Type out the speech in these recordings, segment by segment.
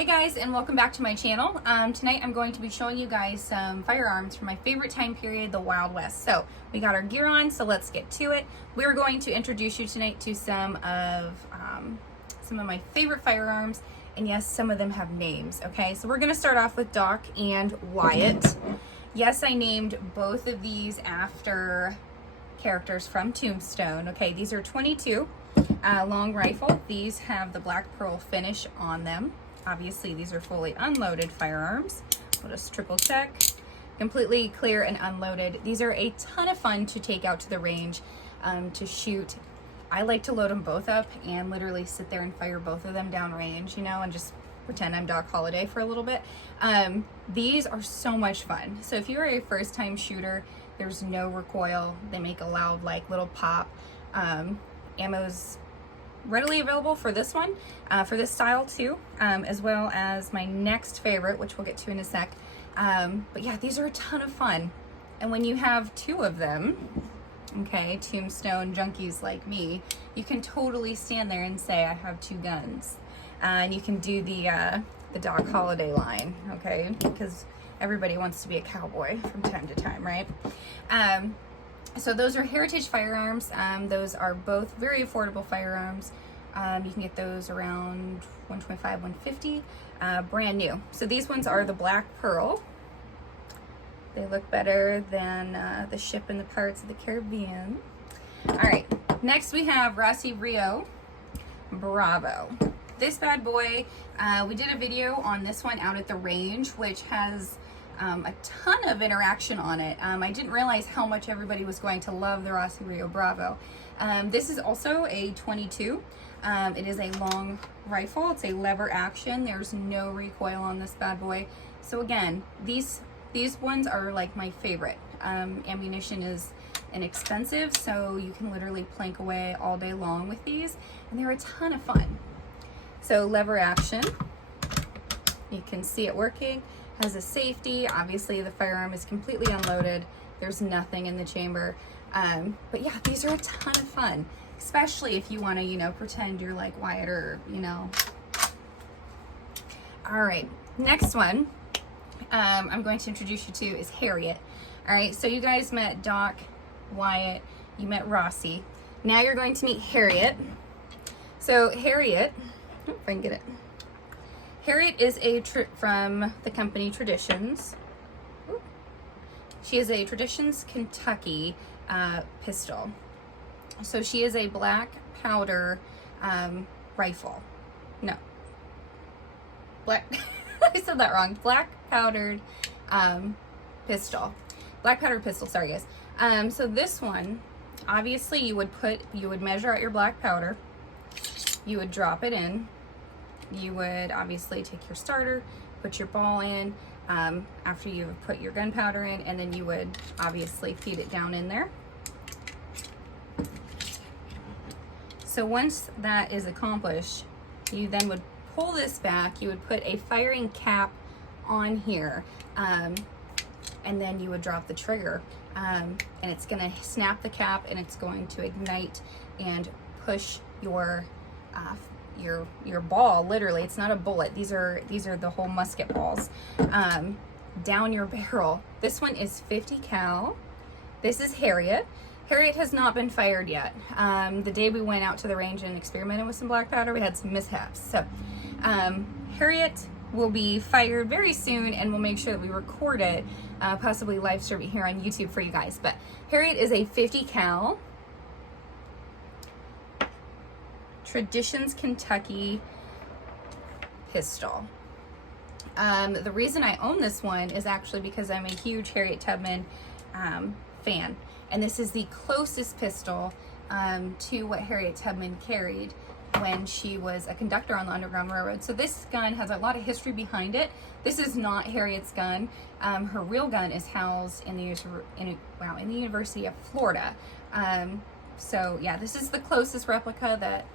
Hey guys, and welcome back to my channel. Tonight I'm going to be showing you guys some firearms from my favorite time period, the Wild West. So we got our gear on, so let's get to it. We're going to introduce you tonight to some of my favorite firearms, and yes, some of them have names. Okay, so we're going to start off with Doc and Wyatt. Yes, I named both of these after characters from Tombstone. Okay, these are 22 long rifle. These have the black pearl finish on them. Obviously, these are fully unloaded firearms. We'll just triple check. Completely clear and unloaded. These are a ton of fun to take out to the range to shoot. I like to load them both up and literally sit there and fire both of them down range, you know, and just pretend I'm Docholiday for a little bit. These are so much fun. So if you're a first-time shooter, there's no recoil. They make a loud, like, little pop. Ammo's readily available for this one, for this style too, as well as my next favorite, which we'll get to in a sec. But yeah, these are a ton of fun. And when you have two of them, okay, Tombstone junkies like me, you can totally stand there and say, I have two guns. And you can do the Docholiday line, okay, because everybody wants to be a cowboy from time to time, right? So those are heritage firearms. Those are both very affordable firearms. You can get those around $125, $150, brand new. So these ones are the Black Pearl. They look better than the ship in the Pirates of the Caribbean. All right, next we have Rossi Rio Bravo. This bad boy, we did a video on this one out at the range, which has a ton of interaction on it. I didn't realize how much everybody was going to love the Rossi Rio Bravo. This is also a 22. It is a long rifle. It's a lever action. There's no recoil on this bad boy. So again, these ones are like my favorite. Ammunition is inexpensive, so you can literally plank away all day long with these, and they're a ton of fun. So lever action, you can see it working. Has a safety. Obviously the firearm is completely unloaded. There's nothing in the chamber. But yeah, these are a ton of fun, especially if you want to, you know, pretend you're like wyattearp, you know. All right, next one I'm going to introduce you to is Harriet. All right, so you guys met Doc, Wyatt, you met Rossi. Now you're going to meet Harriet. So Harriet, if I can get it. Harriet is from the company Traditions. Ooh. She is a Traditions Kentucky pistol. So she is a black powder rifle. No. Black, I said that wrong. Black powdered pistol. Black powdered pistol, sorry guys. So this one, obviously you would measure out your black powder. You would drop it in. You would obviously take your starter, put your ball in after you've put your gunpowder in, and then you would obviously feed it down in there. So once that is accomplished, you then would pull this back, you would put a firing cap on here, and then you would drop the trigger, and it's going to snap the cap, and it's going to ignite and push your ball, literally, it's not a bullet, these are the whole musket balls, down your barrel. This one is 50 cal. This is Harriet. Harriet has not been fired yet. The day we went out to the range and experimented with some black powder, we had some mishaps. So Harriet will be fired very soon, and we'll make sure that we record it, possibly live stream it here on YouTube for you guys. But Harriet is a 50 cal Traditions Kentucky pistol. The reason I own this one is actually because I'm a huge Harriet Tubman fan, and this is the closest pistol to what Harriet Tubman carried when she was a conductor on the Underground Railroad. So this gun has a lot of history behind it. This is not Harriet's gun. Her real gun is housed in the University of Florida. So yeah, this is the closest replica that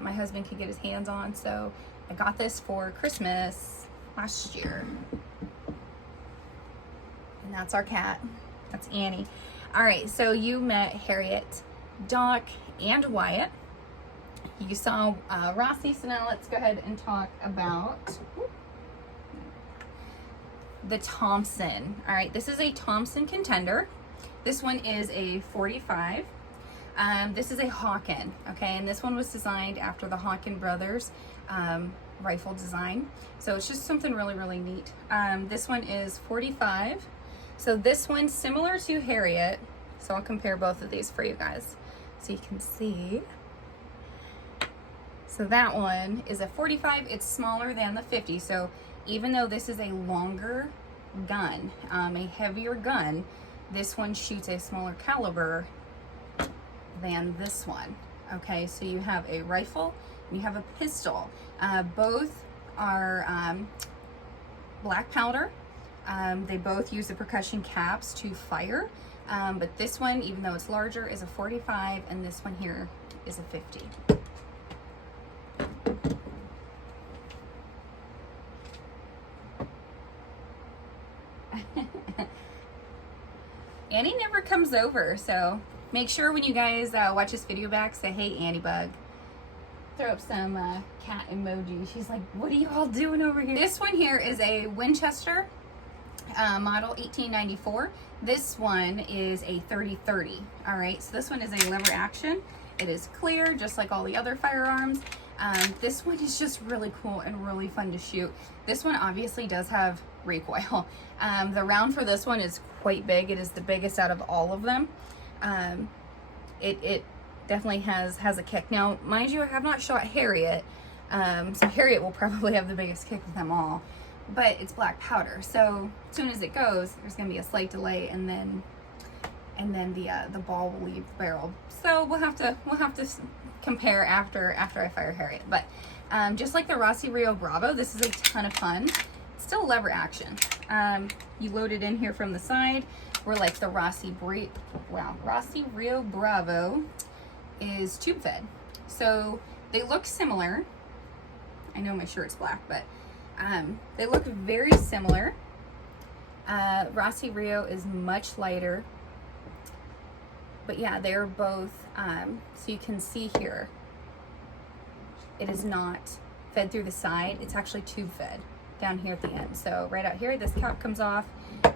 my husband could get his hands on. So I got this for Christmas last year. And that's our cat. That's Annie. All right, so you met Harriet, Doc, and Wyatt. You saw Rossi, so now let's go ahead and talk about the Thompson. All right, this is a Thompson Contender. This one is a 45. This is a Hawken, okay, and this one was designed after the Hawken brothers rifle design. So it's just something really, really neat. This one is 45. So this one's similar to Harriet. So I'll compare both of these for you guys so you can see. So that one is a 45. It's smaller than the 50. So even though this is a longer gun, a heavier gun, this one shoots a smaller caliber than this one. Okay, so you have a rifle and you have a pistol. Both are black powder. They both use the percussion caps to fire, but this one, even though it's larger, is a 45, and this one here is a 50. Annie never comes over, so make sure when you guys watch this video back, say, hey, Annie Bug. Throw up some cat emoji. She's like, what are you all doing over here? This one here is a Winchester model 1894. This one is a 30-30. All right, so this one is a lever action. It is clear, just like all the other firearms. This one is just really cool and really fun to shoot. This one obviously does have recoil. The round for this one is quite big. It is the biggest out of all of them. It definitely has a kick. Now, mind you, I have not shot Harriet, so Harriet will probably have the biggest kick of them all, but it's black powder. So as soon as it goes, there's going to be a slight delay, and then the ball will leave the barrel. So we'll have to compare after I fire Harriet. But just like the Rossi Rio Bravo, this is a ton of fun. It's still lever action. You load it in here from the side. We're like the Rossi Rio Bravo is tube fed. So they look similar. I know my shirt's black, but they look very similar. Rossi Rio is much lighter. But yeah, they're both, so you can see here, it is not fed through the side. It's actually tube fed down here at the end. So right out here, this cap comes off,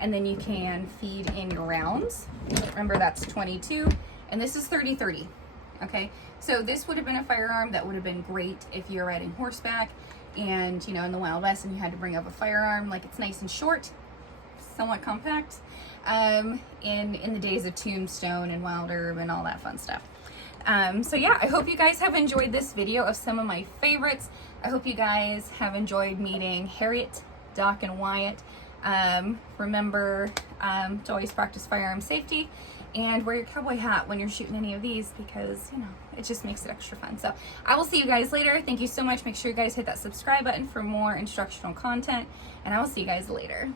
and then you can feed in your rounds. Remember, that's 22, and this is 30-30. Okay, so this would have been a firearm that would have been great if you're riding horseback and, you know, in the Wild West, and you had to bring up a firearm. Like, it's nice and short, somewhat compact, in the days of Tombstone and Wild Herb and all that fun stuff. So yeah, I hope you guys have enjoyed this video of some of my favorites. I hope you guys have enjoyed meeting Harriet, Doc, and Wyatt. Remember to always practice firearm safety and wear your cowboy hat when you're shooting any of these, because, you know, it just makes it extra fun. So I will see you guys later. Thank you so much. Make sure you guys hit that subscribe button for more instructional content, and I will see you guys later.